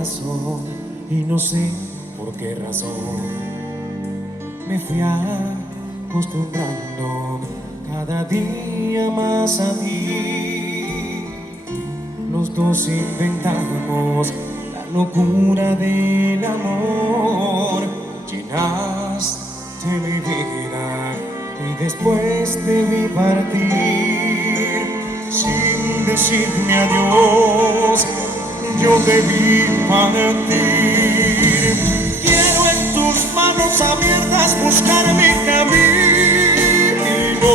corazón y no sé por qué razón me fui acostumbrando cada día más a ti. Los dos inventamos la locura del amor. Llenaste mi vida y después te vi partir sin decirme adiós. Yo te vi partir. Quiero en tus manos abiertas buscar mi camino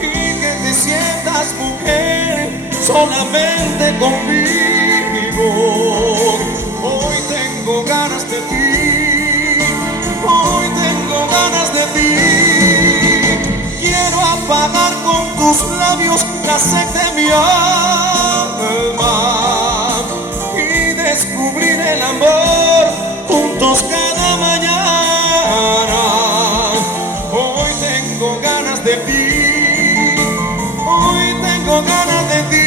y que te sientas mujer solamente conmigo. Hoy tengo ganas de ti, hoy tengo ganas de ti. Quiero apagar con tus labios la sed de mi alma y descubrir el amor juntos cada mañana. Hoy tengo ganas de ti, hoy tengo ganas de ti.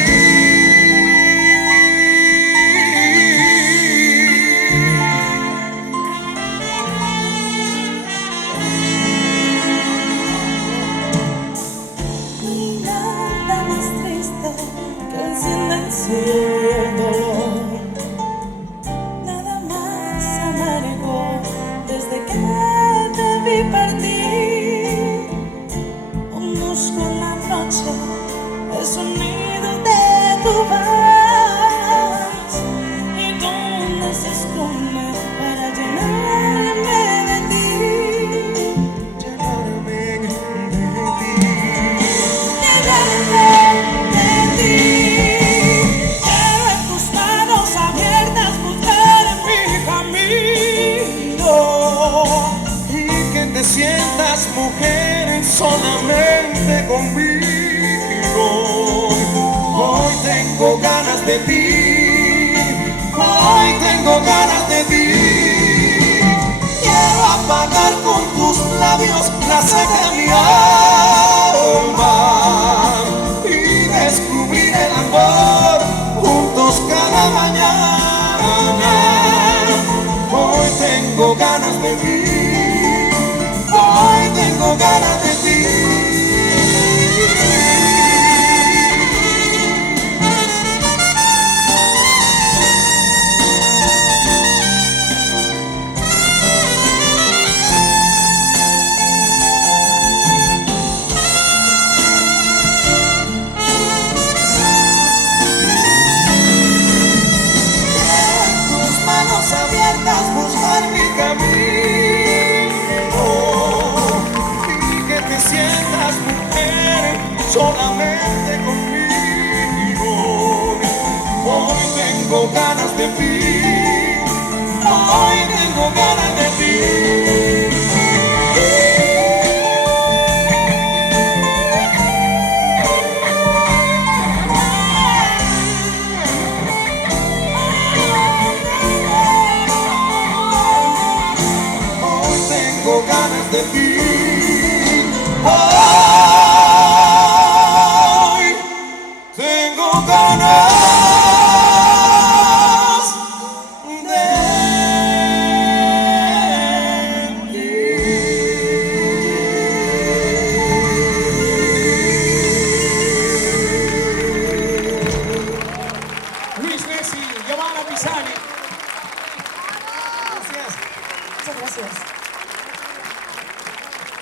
Y el dolor, nada más amargo desde que te vi partir. Un musgo en la noche, el sonido de tu voz y donde se esconde para llenarme de ti. Llenarme de ti. Llenarme de ti. Te sientas mujer solamente conmigo. Hoy tengo ganas de ti, hoy tengo ganas de ti. Quiero apagar con tus labios la sed de mi alma y descubrir el amor juntos cada mañana. Hoy tengo ganas de ti, hoy tengo ganas de ti. Tus manos abiertas buscar mi camino y que te sientas mujer solamente conmigo. Hoy tengo ganas de ti, hoy tengo ganas de ti. Tengo ganas de ti. Hoy tengo ganas de ti. Luis Messi, Giovanna Pisani. Muchas gracias.